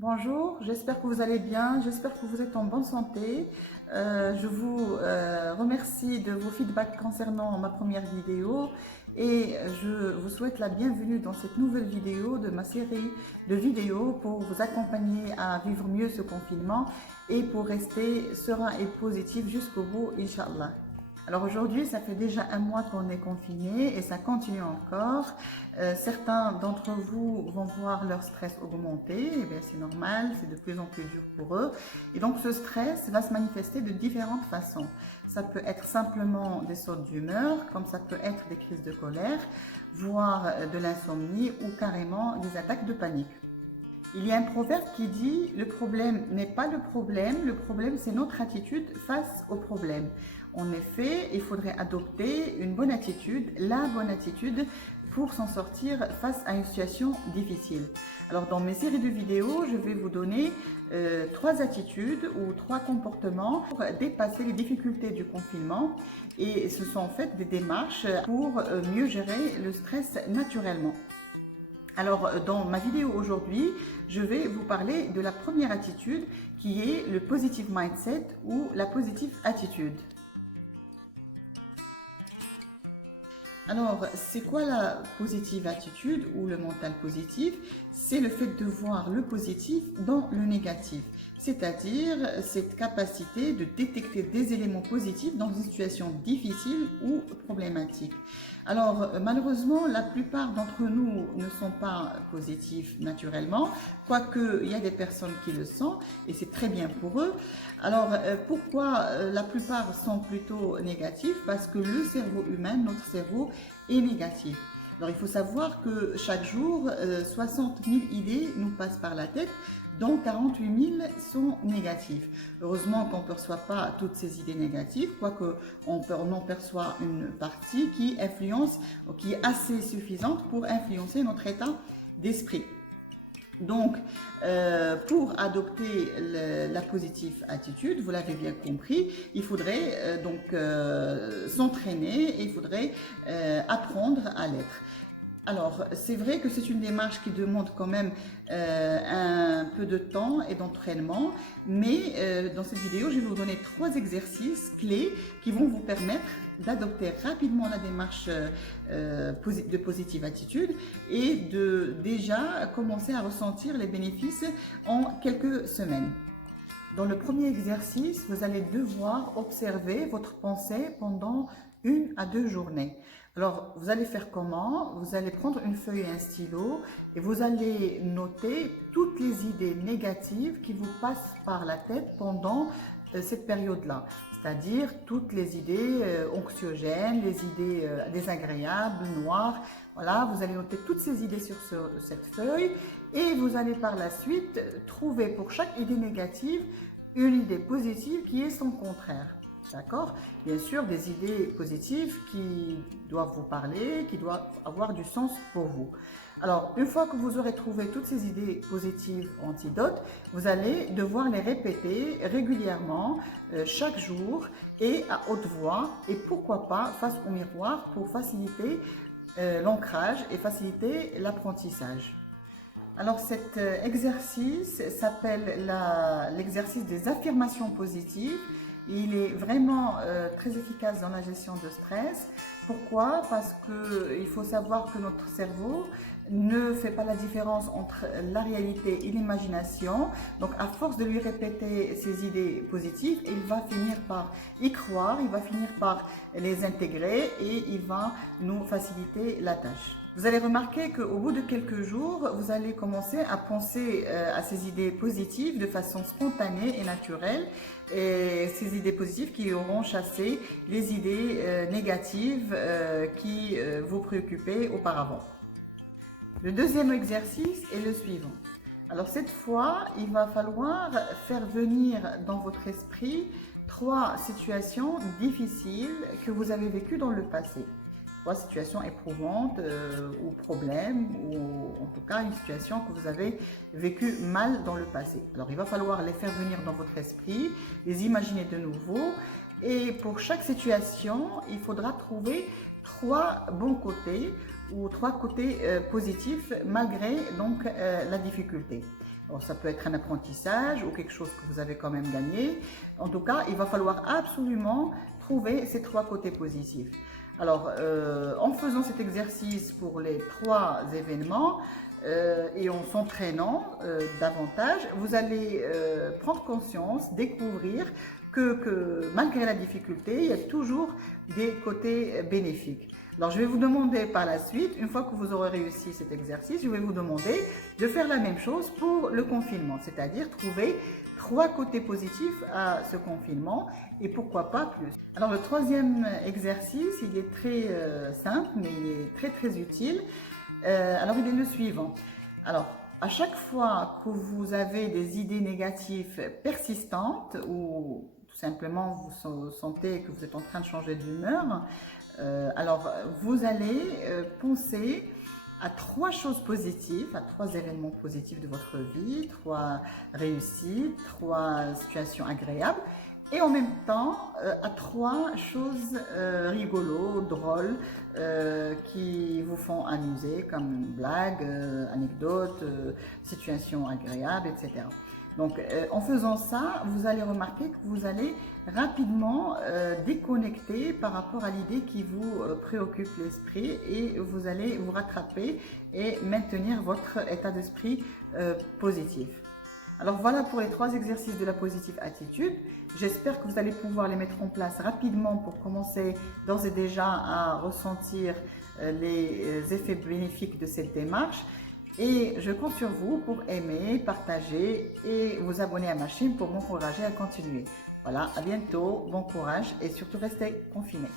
Bonjour, j'espère que vous allez bien, j'espère que vous êtes en bonne santé. Je vous remercie de vos feedbacks concernant ma première vidéo et je vous souhaite la bienvenue dans cette nouvelle vidéo de ma série de vidéos pour vous accompagner à vivre mieux ce confinement et pour rester serein et positif jusqu'au bout, Inch'Allah. Alors aujourd'hui, ça fait déjà un mois qu'on est confiné et ça continue encore. Certains d'entre vous vont voir leur stress augmenter, et bien c'est normal, c'est de plus en plus dur pour eux. Et donc ce stress va se manifester de différentes façons. Ça peut être simplement des sautes d'humeur, comme ça peut être des crises de colère, voire de l'insomnie ou carrément des attaques de panique. Il y a un proverbe qui dit « Le problème n'est pas le problème c'est notre attitude face au problème ». En effet, il faudrait adopter une bonne attitude, la bonne attitude pour s'en sortir face à une situation difficile. Alors dans mes séries de vidéos, je vais vous donner 3 attitudes ou 3 comportements pour dépasser les difficultés du confinement et ce sont en fait des démarches pour mieux gérer le stress naturellement. Alors, dans ma vidéo aujourd'hui, je vais vous parler de la première attitude qui est le positive mindset ou la positive attitude. Alors, c'est quoi la positive attitude ou le mental positif? C'est le fait de voir le positif dans le négatif, c'est-à-dire cette capacité de détecter des éléments positifs dans une situation difficile ou problématique. Alors, malheureusement, la plupart d'entre nous ne sont pas positifs naturellement, quoique il y a des personnes qui le sont et c'est très bien pour eux. Alors, pourquoi la plupart sont plutôt négatifs? Parce que le cerveau humain, notre cerveau, est négatif. Alors, il faut savoir que chaque jour, 60 000 idées nous passent par la tête, dont 48 000 sont négatives. Heureusement qu'on ne perçoit pas toutes ces idées négatives, quoique on en perçoit une partie qui influence, qui est assez suffisante pour influencer notre état d'esprit. Donc, pour adopter la positive attitude, vous l'avez bien compris, il faudrait s'entraîner et il faudrait apprendre à l'être. Alors, c'est vrai que c'est une démarche qui demande quand même un peu de temps et d'entraînement, mais dans cette vidéo, je vais vous donner 3 exercices clés qui vont vous permettre d'adopter rapidement la démarche de positive attitude et de déjà commencer à ressentir les bénéfices en quelques semaines. Dans le premier exercice, vous allez devoir observer votre pensée pendant 1 à 2 journées. Alors, vous allez faire comment? Vous allez prendre une feuille et un stylo et vous allez noter toutes les idées négatives qui vous passent par la tête pendant cette période-là. C'est-à-dire toutes les idées anxiogènes, les idées désagréables, noires. Voilà, vous allez noter toutes ces idées sur cette feuille et vous allez par la suite trouver pour chaque idée négative une idée positive qui est son contraire. D'accord? Bien sûr, des idées positives qui doivent vous parler, qui doivent avoir du sens pour vous. Alors, une fois que vous aurez trouvé toutes ces idées positives antidotes, vous allez devoir les répéter régulièrement, chaque jour et à haute voix et pourquoi pas face au miroir pour faciliter l'ancrage et faciliter l'apprentissage. Alors cet exercice s'appelle l'exercice des affirmations positives. Il est vraiment très efficace dans la gestion de stress. Pourquoi? Parce qu'il faut savoir que notre cerveau ne fait pas la différence entre la réalité et l'imagination. Donc à force de lui répéter ces idées positives, il va finir par y croire, il va finir par les intégrer et il va nous faciliter la tâche. Vous allez remarquer qu'au bout de quelques jours, vous allez commencer à penser à ces idées positives de façon spontanée et naturelle. Et ces idées positives qui auront chassé les idées négatives qui vous préoccupaient auparavant. Le deuxième exercice est le suivant. Alors cette fois, il va falloir faire venir dans votre esprit 3 situations difficiles que vous avez vécues dans le passé. 3 situations éprouvantes ou problèmes, ou en tout cas une situation que vous avez vécue mal dans le passé. Alors il va falloir les faire venir dans votre esprit, les imaginer de nouveau et pour chaque situation, il faudra trouver 3 bons côtés ou 3 côtés positifs malgré donc la difficulté. Alors, ça peut être un apprentissage ou quelque chose que vous avez quand même gagné. En tout cas, il va falloir absolument trouver ces 3 côtés positifs. Alors, en faisant cet exercice pour les 3 événements et en s'entraînant davantage, vous allez prendre conscience, découvrir que malgré la difficulté, il y a toujours des côtés bénéfiques. Alors, je vais vous demander par la suite, une fois que vous aurez réussi cet exercice, je vais vous demander de faire la même chose pour le confinement, c'est-à-dire trouver 3 côtés positifs à ce confinement et pourquoi pas plus. Alors, le 3e exercice, il est très simple, mais il est très utile. Alors, il est le suivant. Alors, à chaque fois que vous avez des idées négatives persistantes ou tout simplement vous sentez que vous êtes en train de changer d'humeur, alors vous allez penser à 3 choses positives, à 3 événements positifs de votre vie, 3 réussites, 3 situations agréables et en même temps à 3 choses rigolo, drôles qui vous font amuser comme blagues, anecdotes, situations agréables, etc. Donc en faisant ça, vous allez remarquer que vous allez rapidement déconnecter par rapport à l'idée qui vous préoccupe l'esprit et vous allez vous rattraper et maintenir votre état d'esprit positif. Alors voilà pour les 3 exercices de la positive attitude. J'espère que vous allez pouvoir les mettre en place rapidement pour commencer d'ores et déjà à ressentir les effets bénéfiques de cette démarche. Et je compte sur vous pour aimer, partager et vous abonner à ma chaîne pour m'encourager à continuer. Voilà, à bientôt, bon courage et surtout restez confinés.